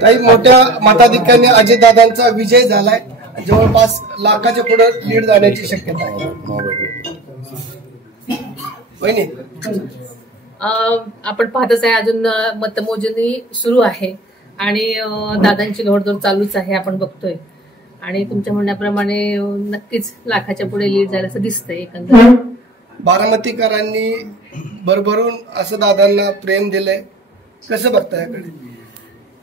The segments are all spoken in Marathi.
काही मोठ्या मताधिक्याने अजितदादांचा विजय झालाय, जवळपास लाखाच्या पुढे लीड जाण्याची शक्यता आहे. वहिनी, आपण पाहतच आहे अजून मतमोजणी सुरू आहे आणि दादांची घोडदौड चालूच आहे, आपण बघतोय. आणि तुमच्या म्हणण्याप्रमाणे नक्कीच लाखाच्या पुढे लीड झालं असं दिसतंय. एकंदर बारामतीकरांनी भरभरून असं दादांना प्रेम दिलंय, कसं बघता याकडे?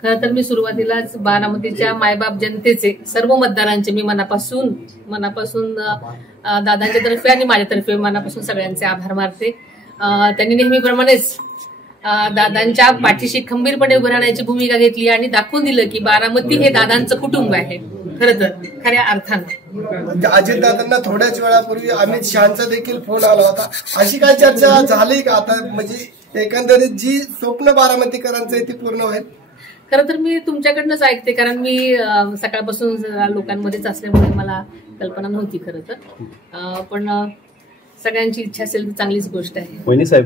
खरं तर मी सुरुवातीलाच बारामतीच्या मायबाप जनतेचे सर्व मतदारांचे मी मनापासून दादांच्या तर्फे आणि माझ्यातर्फे मनापासून सगळ्यांचे आभार मानते. त्यांनी नेहमीप्रमाणेच दादांच्या पाठीशी खंबीरपणे उभं राहण्याची भूमिका घेतली आणि दाखवून दिलं की बारामती हे दादांचं कुटुंब आहे. खरं तर खऱ्या अर्थानं अजितदादांना थोड्याच वेळापूर्वी अमित शहाचा देखील फोन आला होता, अशी काय चर्चा झाली का आता? म्हणजे एकंदरीत जी स्वप्न बारामतीकरांचं आहे ती पूर्ण होईल? खरं तर मी तुमच्याकडनंच ऐकते, कारण मी सकाळपासून लोकांमध्येच असल्यामुळे मला कल्पना नव्हती खरं तर. पण सगळ्यांची इच्छा असेल तर चांगलीच गोष्ट आहे. वहिनी साहेब,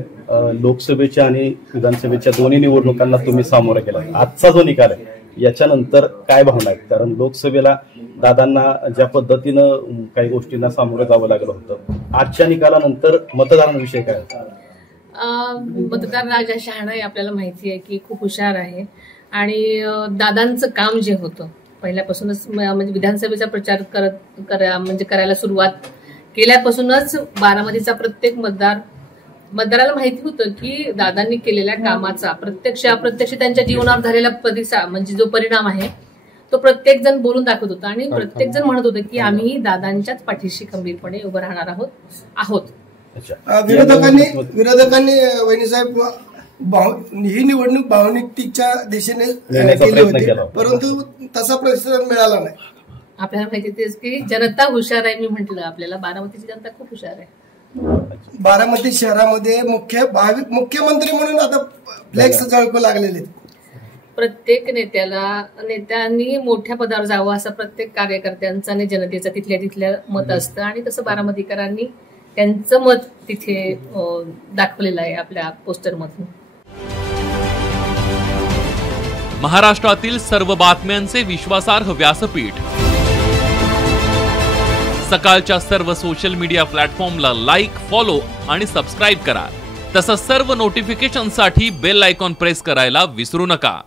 लोकसभेच्या आणि विधानसभेच्या दोन्ही निवडणुकांना तुम्ही सामोरं केला, आजचा जो निकाल आहे याच्यानंतर काय भावना आहेत? कारण लोकसभेला दादांना ज्या पद्धतीनं काही गोष्टींना सामोरं जावं लागलं होतं, आजच्या निकालानंतर मतदारांविषयी काय? मतदार राजा शहाणा आहे, आपल्याला माहिती आहे की खूप हुशार आहे. आणि दादांचं काम जे होतं पहिल्यापासूनच, म्हणजे विधानसभेचा प्रचार करायला सुरुवात केल्यापासूनच बारामतीचा प्रत्येक मतदाराला माहिती होतं की दादांनी केलेल्या कामाचा प्रत्यक्ष अप्रत्यक्ष त्यांच्या जीवनावर झालेला प्रतिसाद, म्हणजे जो परिणाम आहे तो प्रत्येक जण बोलून दाखवत होता. आणि प्रत्येक जण म्हणत होतं की आम्ही दादांच्याच पाठीशी खंबीरपणे उभं राहणार आहोत. विरोधकांनी वहिनीसाहेब ही निवडणूक भावनिकतेच्या दिशेने केली होती, परंतु तसा प्रतिसाद मिळाला नाही. आपल्याला माहिती तेच की जनता हुशार आहे. मी म्हटलं आपल्याला बारामतीची जनता खूप हुशार आहे. बारामती शहरामध्ये मुख्यमंत्री म्हणून आता फ्लेक्स झळकू लागलेले. प्रत्येक नेत्यांनी मोठ्या पदावर जावं असं प्रत्येक कार्यकर्त्यांचं आणि जनतेचं तिथल्या मत असतं. आणि तसं बारामतीकरांनी त्यांचं मत तिथे दाखवलेलं आहे आपल्या पोस्टरमधून. महाराष्ट्रातील सर्व बातम्यांचे विश्वासार्ह व्यासपीठ, सकाळच्या सर्व सोशल मीडिया प्लॅटफॉर्मला लाईक, फॉलो आणि सबस्क्राईब करा. तसंच सर्व नोटिफिकेशनसाठी बेल आयकॉन प्रेस करायला विसरू नका.